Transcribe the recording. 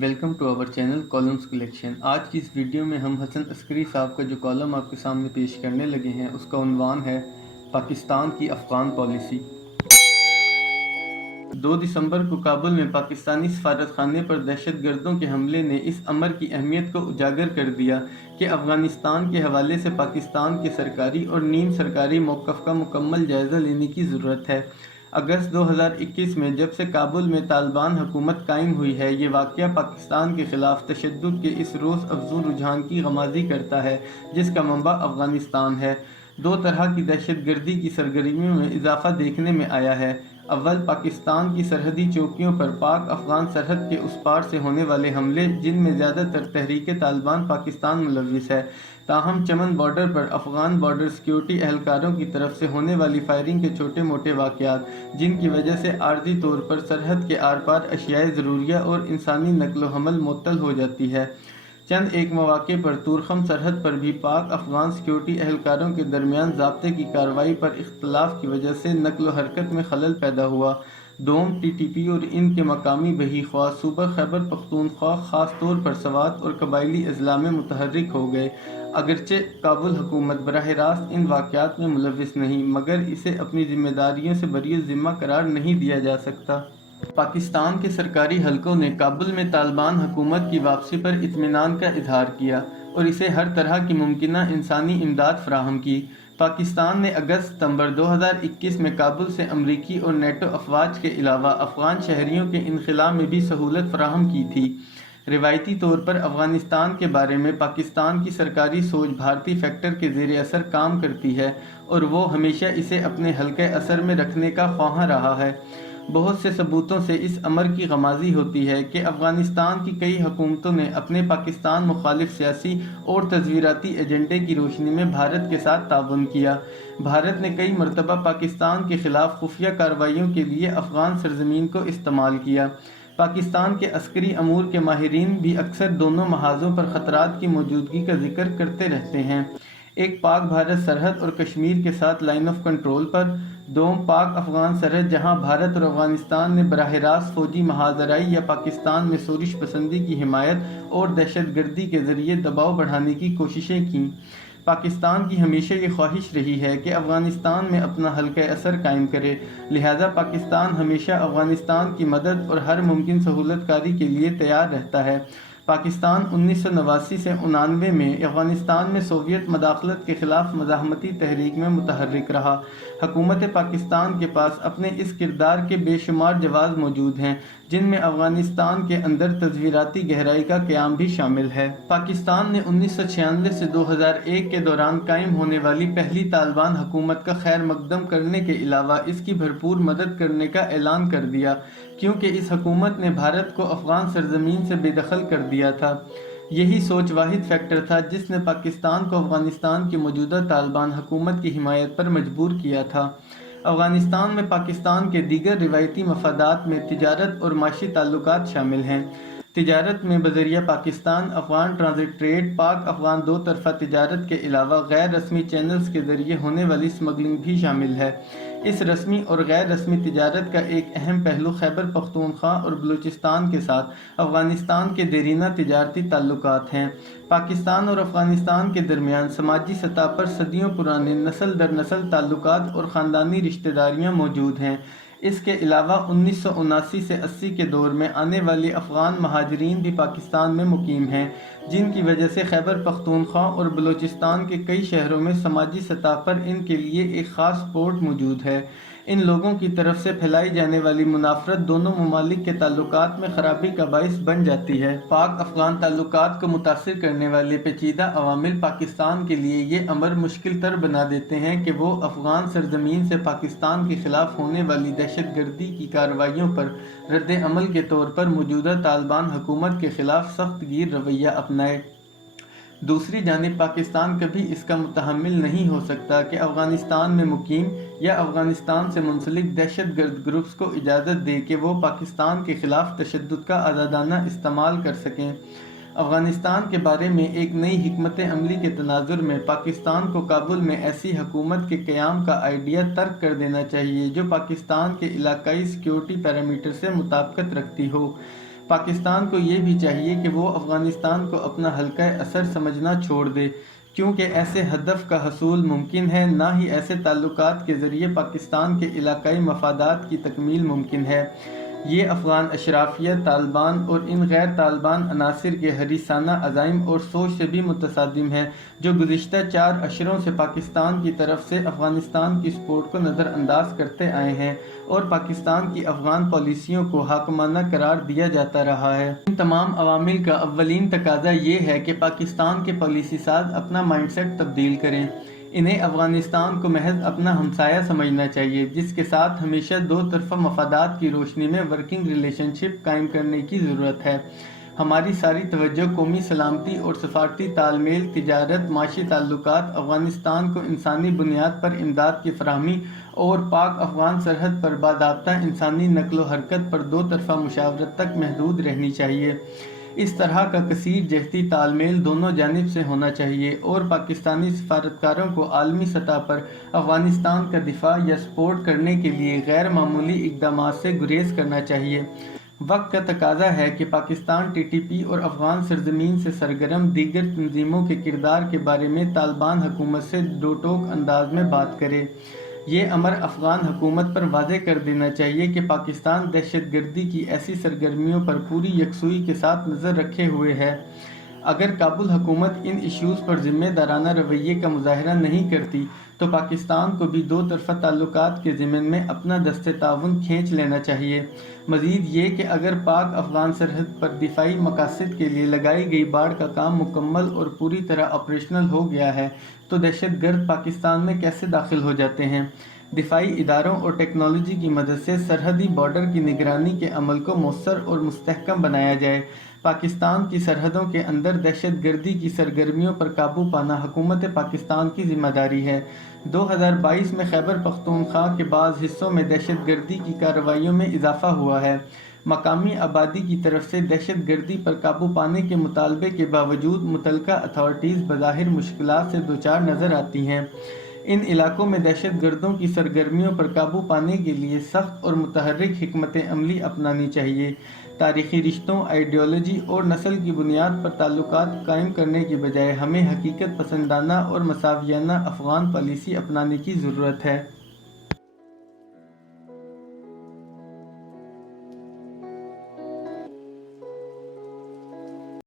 Welcome to our channel کالمز collection. آج کی اس ویڈیو میں ہم حسن عسکری صاحب کا جو کالم آپ کے سامنے پیش کرنے لگے ہیں اس کا عنوان ہے پاکستان کی افغان پالیسی۔ 2 دسمبر کو کابل میں پاکستانی سفارت خانے پر دہشت گردوں کے حملے نے اس امر کی اہمیت کو اجاگر کر دیا کہ افغانستان کے حوالے سے پاکستان کے سرکاری اور نیم سرکاری موقف کا مکمل جائزہ لینے کی ضرورت ہے۔ اگست 2021 میں جب سے کابل میں طالبان حکومت قائم ہوئی ہے، یہ واقعہ پاکستان کے خلاف تشدد کے اس روز افزوں رجحان کی غمازی کرتا ہے جس کا منبع افغانستان ہے۔ 2 طرح کی دہشت گردی کی سرگرمیوں میں اضافہ دیکھنے میں آیا ہے۔ اول، پاکستان کی سرحدی چوکیوں پر پاک افغان سرحد کے اس پار سے ہونے والے حملے جن میں زیادہ تر تحریک طالبان پاکستان ملوث ہے، تاہم چمن بارڈر پر افغان بارڈر سیکیورٹی اہلکاروں کی طرف سے ہونے والی فائرنگ کے چھوٹے موٹے واقعات جن کی وجہ سے عارضی طور پر سرحد کے آر پار اشیاء ضروریہ اور انسانی نقل و حمل معطل ہو جاتی ہے۔ چند ایک مواقع پر طورخم سرحد پر بھی پاک افغان سیکیورٹی اہلکاروں کے درمیان ضابطے کی کارروائی پر اختلاف کی وجہ سے نقل و حرکت میں خلل پیدا ہوا۔ دوم، ٹی ٹی پی اور ان کے مقامی بحی خواہ صوبہ خیبر پختونخوا خاص طور پر سوات اور قبائلی اضلاع میں متحرک ہو گئے۔ اگرچہ کابل حکومت براہ راست ان واقعات میں ملوث نہیں، مگر اسے اپنی ذمہ داریوں سے بری الذمہ قرار نہیں دیا جا سکتا۔ پاکستان کے سرکاری حلقوں نے کابل میں طالبان حکومت کی واپسی پر اطمینان کا اظہار کیا اور اسے ہر طرح کی ممکنہ انسانی امداد فراہم کی۔ پاکستان نے اگست-ستمبر 2021 میں کابل سے امریکی اور نیٹو افواج کے علاوہ افغان شہریوں کے انخلاء میں بھی سہولت فراہم کی تھی۔ روایتی طور پر افغانستان کے بارے میں پاکستان کی سرکاری سوچ بھارتی فیکٹر کے زیر اثر کام کرتی ہے اور وہ ہمیشہ اسے اپنے حلقۂ اثر میں رکھنے کا خواہاں رہا ہے۔ بہت سے ثبوتوں سے اس امر کی غمازی ہوتی ہے کہ افغانستان کی کئی حکومتوں نے اپنے پاکستان مخالف سیاسی اور تصویراتی ایجنڈے کی روشنی میں بھارت کے ساتھ تعاون کیا۔ بھارت نے کئی مرتبہ پاکستان کے خلاف خفیہ کارروائیوں کے لیے افغان سرزمین کو استعمال کیا۔ پاکستان کے عسکری امور کے ماہرین بھی اکثر دونوں محاذوں پر خطرات کی موجودگی کا ذکر کرتے رہتے ہیں: ایک، پاک بھارت سرحد اور کشمیر کے ساتھ لائن آف کنٹرول پر۔ دوم، پاک افغان سرحد جہاں بھارت اور افغانستان نے براہ راست فوجی محاذ آرائی یا پاکستان میں شورش پسندی کی حمایت اور دہشت گردی کے ذریعے دباؤ بڑھانے کی کوششیں کیں۔ پاکستان کی ہمیشہ یہ خواہش رہی ہے کہ افغانستان میں اپنا حلقۂ اثر قائم کرے، لہذا پاکستان ہمیشہ افغانستان کی مدد اور ہر ممکن سہولت کاری کے لیے تیار رہتا ہے۔ پاکستان 1989 سے 1999 میں افغانستان میں سوویت مداخلت کے خلاف مزاحمتی تحریک میں متحرک رہا۔ حکومت پاکستان کے پاس اپنے اس کردار کے بے شمار جواز موجود ہیں جن میں افغانستان کے اندر تصویراتی گہرائی کا قیام بھی شامل ہے۔ پاکستان نے 1996 سے 2001 کے دوران قائم ہونے والی پہلی طالبان حکومت کا خیر مقدم کرنے کے علاوہ اس کی بھرپور مدد کرنے کا اعلان کر دیا، کیونکہ اس حکومت نے بھارت کو افغان سرزمین سے بے دخل کر دیا تھا۔ یہی سوچ واحد فیکٹر تھا جس نے پاکستان کو افغانستان کی موجودہ طالبان حکومت کی حمایت پر مجبور کیا تھا۔ افغانستان میں پاکستان کے دیگر روایتی مفادات میں تجارت اور معاشی تعلقات شامل ہیں۔ تجارت میں بذریعہ پاکستان افغان ٹرانزٹ ٹریڈ، پاک افغان 2 طرفہ تجارت کے علاوہ غیر رسمی چینلز کے ذریعے ہونے والی سمگلنگ بھی شامل ہے۔ اس رسمی اور غیر رسمی تجارت کا ایک اہم پہلو خیبر پختونخوا اور بلوچستان کے ساتھ افغانستان کے دیرینہ تجارتی تعلقات ہیں۔ پاکستان اور افغانستان کے درمیان سماجی سطح پر صدیوں پرانے نسل در نسل تعلقات اور خاندانی رشتہ داریاں موجود ہیں۔ اس کے علاوہ 1979 سے 80 کے دور میں آنے والے افغان مہاجرین بھی پاکستان میں مقیم ہیں، جن کی وجہ سے خیبر پختونخوا اور بلوچستان کے کئی شہروں میں سماجی سطح پر ان کے لیے ایک خاص سپورٹ موجود ہے۔ ان لوگوں کی طرف سے پھیلائی جانے والی منافرت دونوں ممالک کے تعلقات میں خرابی کا باعث بن جاتی ہے۔ پاک افغان تعلقات کو متاثر کرنے والے پیچیدہ عوامل پاکستان کے لیے یہ امر مشکل تر بنا دیتے ہیں کہ وہ افغان سرزمین سے پاکستان کے خلاف ہونے والی دہشت گردی کی کارروائیوں پر رد عمل کے طور پر موجودہ طالبان حکومت کے خلاف سخت گیر رویہ اپنائے۔ دوسری جانب پاکستان کبھی اس کا متحمل نہیں ہو سکتا کہ افغانستان میں مقیم یا افغانستان سے منسلک دہشت گرد گروپس کو اجازت دے کہ وہ پاکستان کے خلاف تشدد کا آزادانہ استعمال کر سکیں۔ افغانستان کے بارے میں ایک نئی حکمت عملی کے تناظر میں پاکستان کو کابل میں ایسی حکومت کے قیام کا آئیڈیا ترک کر دینا چاہیے جو پاکستان کے علاقائی سیکیورٹی پیرامیٹر سے مطابقت رکھتی ہو۔ پاکستان کو یہ بھی چاہیے کہ وہ افغانستان کو اپنا حلقہ اثر سمجھنا چھوڑ دے، کیونکہ ایسے ہدف کا حصول ممکن ہے، نہ ہی ایسے تعلقات کے ذریعے پاکستان کے علاقائی مفادات کی تکمیل ممکن ہے۔ یہ افغان اشرافیہ، طالبان اور ان غیر طالبان عناصر کے حریصانہ عزائم اور سوچ سے بھی متصادم ہے، جو گزشتہ 4 اشروں سے پاکستان کی طرف سے افغانستان کی سپورٹ کو نظر انداز کرتے آئے ہیں اور پاکستان کی افغان پالیسیوں کو حاکمانہ قرار دیا جاتا رہا ہے۔ ان تمام عوامل کا اولین تقاضا یہ ہے کہ پاکستان کے پالیسی ساز اپنا مائنڈ سیٹ تبدیل کریں۔ انہیں افغانستان کو محض اپنا ہمسایہ سمجھنا چاہیے، جس کے ساتھ ہمیشہ دو طرفہ مفادات کی روشنی میں ورکنگ ریلیشن شپ قائم کرنے کی ضرورت ہے۔ ہماری ساری توجہ قومی سلامتی اور سفارتی تال میل، تجارت، معاشی تعلقات، افغانستان کو انسانی بنیاد پر امداد کی فراہمی اور پاک افغان سرحد پر باضابطہ انسانی نقل و حرکت پر دو طرفہ مشاورت تک محدود رہنی چاہیے۔ اس طرح کا کثیر جہتی تال میل دونوں جانب سے ہونا چاہیے اور پاکستانی سفارتکاروں کو عالمی سطح پر افغانستان کا دفاع یا سپورٹ کرنے کے لیے غیر معمولی اقدامات سے گریز کرنا چاہیے۔ وقت کا تقاضا ہے کہ پاکستان ٹی ٹی پی اور افغان سرزمین سے سرگرم دیگر تنظیموں کے کردار کے بارے میں طالبان حکومت سے دو ٹوک انداز میں بات کرے۔ یہ امر افغان حکومت پر واضح کر دینا چاہیے کہ پاکستان دہشت گردی کی ایسی سرگرمیوں پر پوری یکسوئی کے ساتھ نظر رکھے ہوئے ہے۔ اگر کابل حکومت ان ایشوز پر ذمہ دارانہ رویے کا مظاہرہ نہیں کرتی تو پاکستان کو بھی دو طرفہ تعلقات کے ضمن میں اپنا دست تعاون کھینچ لینا چاہیے۔ مزید یہ کہ اگر پاک افغان سرحد پر دفاعی مقاصد کے لیے لگائی گئی باڑ کا کام مکمل اور پوری طرح آپریشنل ہو گیا ہے تو دہشت گرد پاکستان میں کیسے داخل ہو جاتے ہیں؟ دفاعی اداروں اور ٹیکنالوجی کی مدد سے سرحدی بارڈر کی نگرانی کے عمل کو مؤثر اور مستحکم بنایا جائے۔ پاکستان کی سرحدوں کے اندر دہشت گردی کی سرگرمیوں پر قابو پانا حکومت پاکستان کی ذمہ داری ہے۔ 2022 میں خیبر پختونخوا کے بعض حصوں میں دہشت گردی کی کارروائیوں میں اضافہ ہوا ہے۔ مقامی آبادی کی طرف سے دہشت گردی پر قابو پانے کے مطالبے کے باوجود متعلقہ اتھارٹیز بظاہر مشکلات سے دوچار نظر آتی ہیں۔ ان علاقوں میں دہشت گردوں کی سرگرمیوں پر قابو پانے کے لیے سخت اور متحرک حکمت عملی اپنانی چاہیے۔ تاریخی رشتوں، آئیڈیالوجی اور نسل کی بنیاد پر تعلقات قائم کرنے کے بجائے ہمیں حقیقت پسندانہ اور مساویانہ افغان پالیسی اپنانے کی ضرورت ہے۔